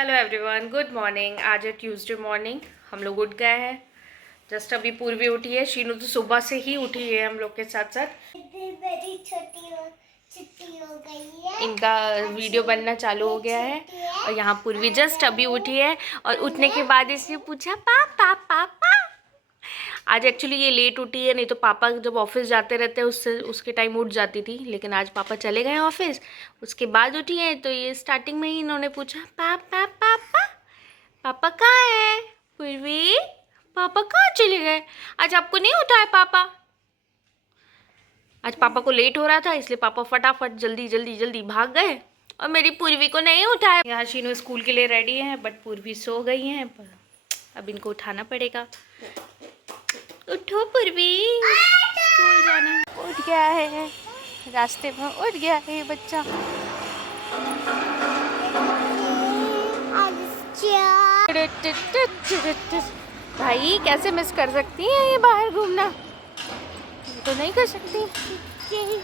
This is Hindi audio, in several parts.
Hello everyone, good morning. आज है ट्यूसडे मॉर्निंग। हम लोग उठ गए हैं। जस्ट अभी पूर्वी उठी है। शीनू तो सुबह से ही उठी है हम लोग के साथ साथ। मेरी छुट्टी हो गई है। इनका वीडियो बनना चालू हो गया है और यहाँ पूर्वी जस्ट अभी उठी है और उठने के बाद इसने पूछा पापा पापा। आज एक्चुअली ये लेट उठी है, नहीं तो पापा जब ऑफिस जाते रहते हैं उससे उसके टाइम उठ जाती थी, लेकिन आज पापा चले गए ऑफिस, उसके बाद उठी है। तो ये स्टार्टिंग में ही इन्होंने पूछा पापा पापा पापा कहाँ है। पूर्वी पापा कहाँ चले गए? आज आपको नहीं उठाया पापा? आज पापा को लेट हो रहा था इसलिए पापा फटाफट जल्दी जल्दी जल्दी भाग गए और मेरी पूर्वी को नहीं उठाया। यहाँ शीनू स्कूल के लिए रेडी हैं बट पूर्वी सो गई हैं, पर अब इनको उठाना पड़ेगा। उठो पूर्वी, स्कूल जाना है। उठ गया है, रास्ते में उठ गया है बच्चा। भाई कैसे मिस कर सकती हैं ये बाहर घूमना? तो नहीं कर सकती। यही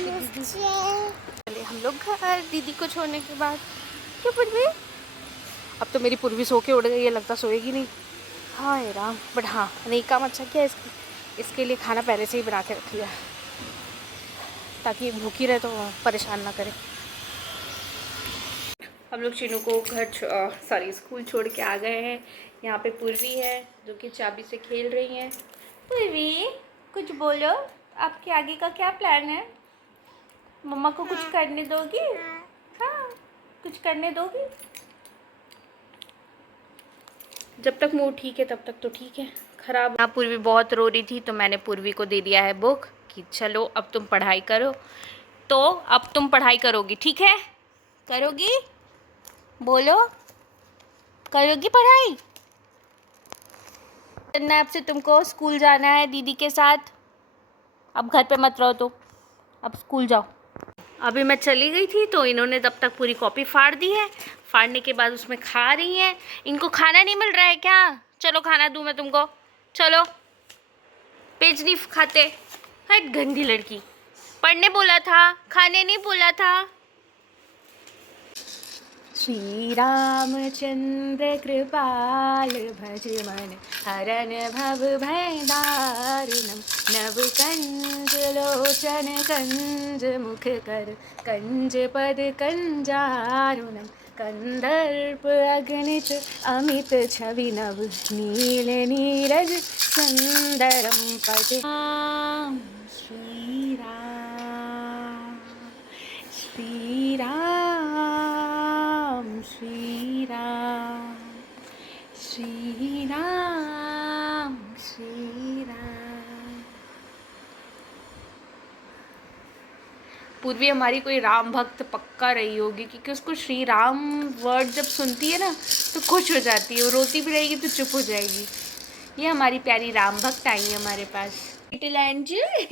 दीदी, चले हम लोग घर दीदी को छोड़ने के बाद। क्यों पूर्वी? अब तो मेरी पूर्वी सो के उड़ गई है, लगता सोएगी नहीं। हाँ राम, बट हाँ नहीं, काम अच्छा किया। इसके लिए खाना पहले से ही बना के रख लिया ताकि भूखी रहे तो परेशान ना करे। हम लोग शीनू को घर स्कूल छोड़ के आ गए हैं। यहाँ पे पूर्वी है जो कि चाबी से खेल रही हैं। पूर्वी कुछ बोलो, आपके आगे का क्या प्लान है? मम्मा को कुछ करने दोगी? हाँ, कुछ करने दोगी? जब तक मूड ठीक है तब तक तो ठीक है, खराब। हाँ, पूर्वी बहुत रो रही थी तो मैंने पूर्वी को दे दिया है बुक कि चलो अब तुम पढ़ाई करो। तो अब तुम पढ़ाई करोगी, ठीक है? करोगी? बोलो, करोगी पढ़ाई? करना है आपसे, तुमको स्कूल जाना है दीदी के साथ। अब घर पे मत रहो, तो अब स्कूल जाओ। अभी मैं चली गई थी तो इन्होंने तब तक पूरी कॉपी फाड़ दी है। फाड़ने के बाद उसमें खा रही हैं। इनको खाना नहीं मिल रहा है क्या? चलो खाना दूँ मैं तुमको, चलो। पेज नहीं खाते, हट गंदी लड़की। पढ़ने बोला था, खाने नहीं बोला था। श्री रामचंद्र कृपाल भज मन हरन भव भय दारुणम नव कंज लोचन कंज मुख कर कंज पद कंजारुणम कंदर्प अगणित अमित छवि नव नील नीरज सुंदरम पद राम श्री राम श्री राम श्री राम श्री राम श्री राम। पूर्वी हमारी कोई राम भक्त पक्का रही होगी, क्योंकि उसको श्री राम वर्ड जब सुनती है ना तो खुश हो जाती है। वो रोती भी रहेगी तो चुप हो जाएगी। ये हमारी प्यारी राम भक्त आई है हमारे पास। लिटिल एंजल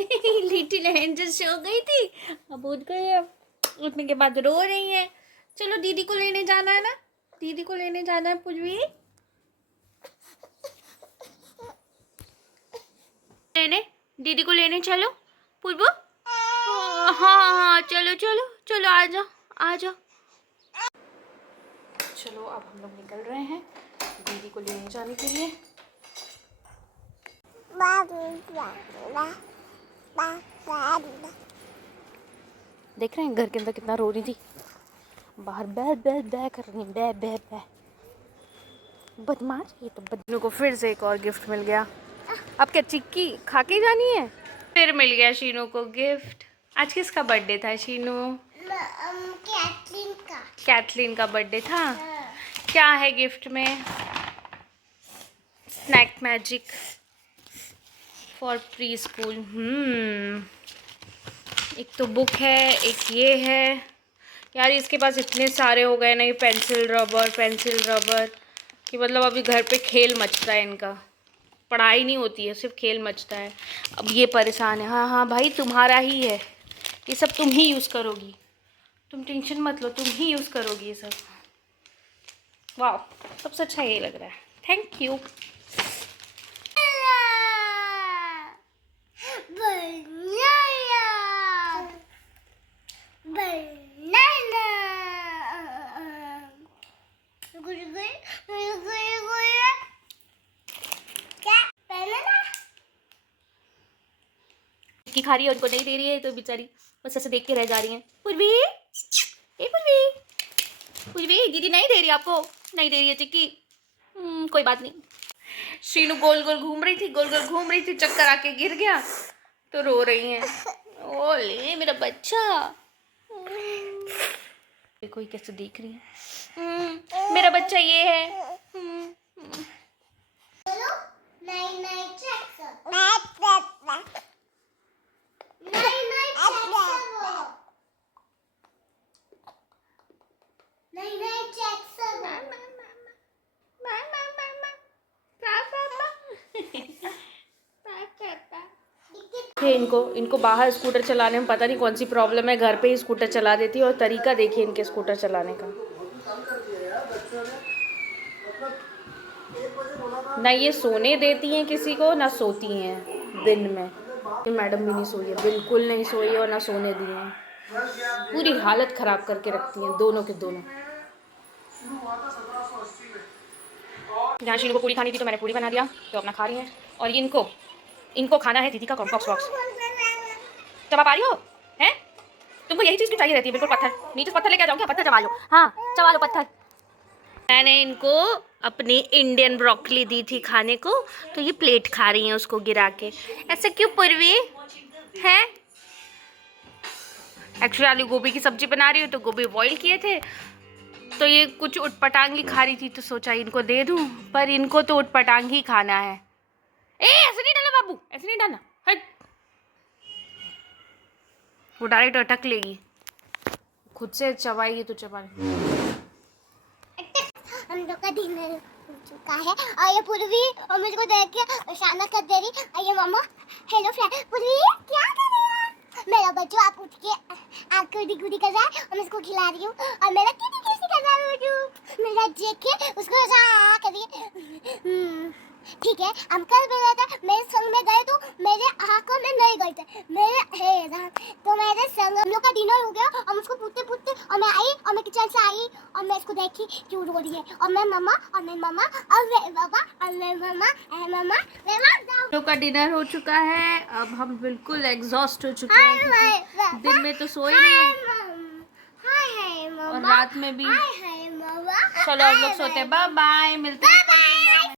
लिटिल एंजल सो गई थी, अब उठ गई है। उठने के बाद रो रही है। चलो दीदी को लेने जाना है ना, दीदी को लेने जाना है पूर्वी। लेने, दीदी को लेने चलो पूर्व। हाँ हाँ चलो चलो चलो, आ जाओ आ जाओ। चलो अब हम लोग निकल रहे हैं दीदी को लेने जाने के लिए। देख रहे हैं घर के अंदर कितना रो रही थी, बाहर बै बै बै कर रही, बै बै बै। बदमाश। ये तो बदनों को फिर से एक और गिफ्ट मिल गया। अब क्या चिक्की खा के जानी है? फिर मिल गया शीनू को गिफ्ट। आज किसका बर्थडे था शीनू? कैटलीन का। कैटलीन का बर्थडे था। क्या है गिफ्ट में? Snack magic for preschool. एक तो बुक है, एक ये है। यार इसके पास इतने सारे हो गए ना, ये पेंसिल रबर कि मतलब अभी घर पे खेल मचता है इनका। पढ़ाई नहीं होती है, सिर्फ खेल मचता है। अब ये परेशान है। हाँ हाँ भाई तुम्हारा ही है, ये सब तुम ही यूज़ करोगी, तुम टेंशन मत लो, तुम ही यूज़ करोगी ये सब। वाह, सबसे अच्छा ये लग रहा है, थैंक यू। टिक्की खा रही है, उनको नहीं दे रही है तो बेचारी बस ऐसे देख के रह जा रही है। पूर्वी, ए पूर्वी, पूर्वी दीदी नहीं दे रही आपको, नहीं दे रही है टिक्की। कोई बात नहीं। शीनू गोल गोल घूम रही थी, गोल गोल घूम रही थी, चक्कर आके गिर गया तो रो रही है। ओले मेरा बच्चा, देखो ये कैसे देख रही है। मेरा बच्चा ये है। बोलो नहीं नहीं चेक कर नहीं नहीं चेक इनको बाहर स्कूटर चलाने में पता नहीं कौन सी प्रॉब्लम है, घर पे ही स्कूटर चला देती है। और तरीका देखिए इनके स्कूटर चलाने का, ना ये सोने देती हैं किसी को, ना सोती हैं दिन में। ये मैडम भी नहीं सोई है, बिल्कुल नहीं सोई है और ना सोने दी हैं। पूरी हालत ख़राब करके रखती हैं दोनों के दोनों। यहाँ शीनू को पूरी खानी थी तो मैंने पूरी बना दिया, तो अपना खा रही हैं। और ये इनको खाना है दीदी का कॉम्प्लेक्स बॉक्स। जब आप आ रही हो हैं, तुमको यही चीज़ की चाहिए रहती है, बिल्कुल पत्थर। नीचे से पत्थर लेके आ जाओ क्या, पत्थर चबा लो। हाँ चबा लो पत्थर। मैंने इनको अपनी इंडियन ब्रोकली दी थी खाने को, तो ये प्लेट खा रही हैं उसको गिरा के। ऐसे क्यों पूर्वी है? एक्चुअली आलू गोभी की सब्जी बना रही हूँ तो गोभी बॉईल किए थे, तो ये कुछ उटपटांग ही खा रही थी तो सोचा इनको दे दूँ, पर इनको तो उटपटांग ही खाना है। ए ऐसे नहीं डालो बाबू, ऐसे नहीं डालना, हट। वो डायरेक्ट अटक लेगी, खुद से चबाएगी तो चबा। हम लोग का डिनर हो चुका है और ये पूर्वी और मुझको देख के इशारा कर दे रही। और ये मम्मा हेलो फ्रेंड, पूर्वी क्या कर रही है? मेरा बच्चा आप उठ के आँख गुडी गुडी कर रहा है और मैं इसको खिला रही हूँ। और मेरा किटी किटी कर रहा है, मेरा देख के उसको ऐसा कर रही है। ठीक है, हम कल भी रहते मेरे संग में गए तो मेरे आँखों में नहीं गए थे मेरे है तो मेरे संग हम लोग का डिनर हो गया। और मुझको पूछते पूछते और मैं आई और मैं किचन से आई और मैं इसको देखी क्यों रो रही है। और मैं मम्मा और मैं मम्मा और मैं पापा और मैं मम्मा और मम्मा मैं लोग का डिनर हो चुका है, अब हम बिल्कुल एग्जॉस्ट हो चुके हैं। दिन में तो सोए नहीं हैं और रात में भी। चलो हम लोग सोते हैं, बाय बाय, मिलते हैं।